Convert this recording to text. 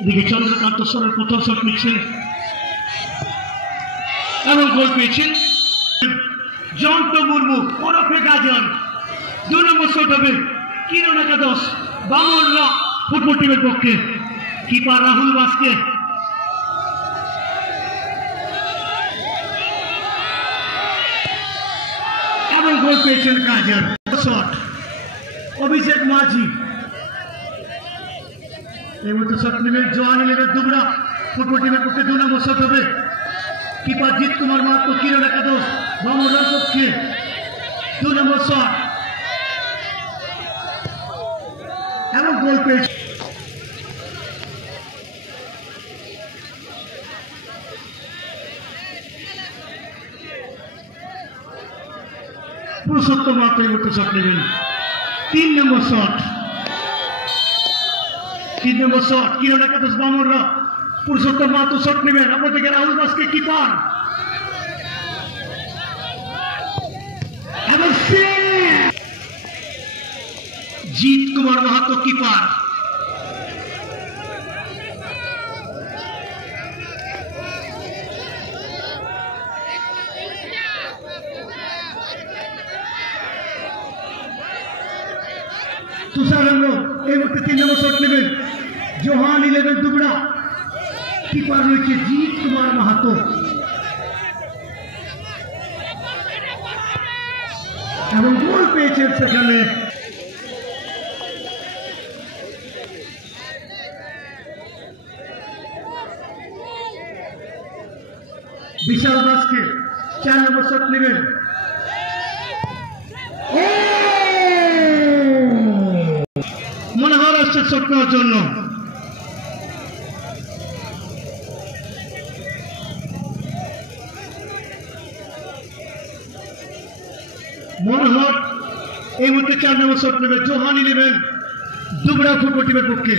এদিকে চন্দ্রকান্ত সরের প্রথম শট নিচ্ছেন এবং গোল পেয়েছেন জয়ন্ত মুর্মু ওরফে গাজন। 2 নম্বর শট হবে কিরণ একাদশ বামনরা ফুটবল টিমের পক্ষে। কিপার রাহুল বাসকে এবং গোল পেয়েছেন গাজন। শট অভিষেক মাঝি এই মুহূর্তে শট নেবেন জোয়ান ইলেভেন দুবরা ফুটবল টিমের পক্ষে। 2 নম্বর শট হবে কিপার জিৎ কুমার মাহাতো কিরণ একাদশ বামনরার পক্ষে। 2 নম্বর শট এবং গোল পেয়েছে পুরুষোত্তম মাহাতো এই মুহূর্তে শট নেবেন। 3 নম্বর শট 3 নম্বর শট কিরণ একাদশ বামনরা পুরুষোত্তম মাহাতো শট নেবেন। অপরদিকে রাহুল দাসকে কিপার এবং জিৎ কুমার মাহাতো কিপার। তুষার এই মুহূর্তে 3 নম্বর শট নেবেন জোহান ইলেভেন দুবরা কিপার রয়েছে জিৎ কুমার মাহাতো এবং গোল পেয়েছেন সেখানে বিশাল দাসকে। 4 নম্বর শট নেবেন মনোহর আসছে শট নেওয়ার জন্য। মনোহর এই মুহূর্তে 4 নম্বর শট নেবে জোহান ইলেভেন দুবরা ফুটবল টিমের পক্ষে।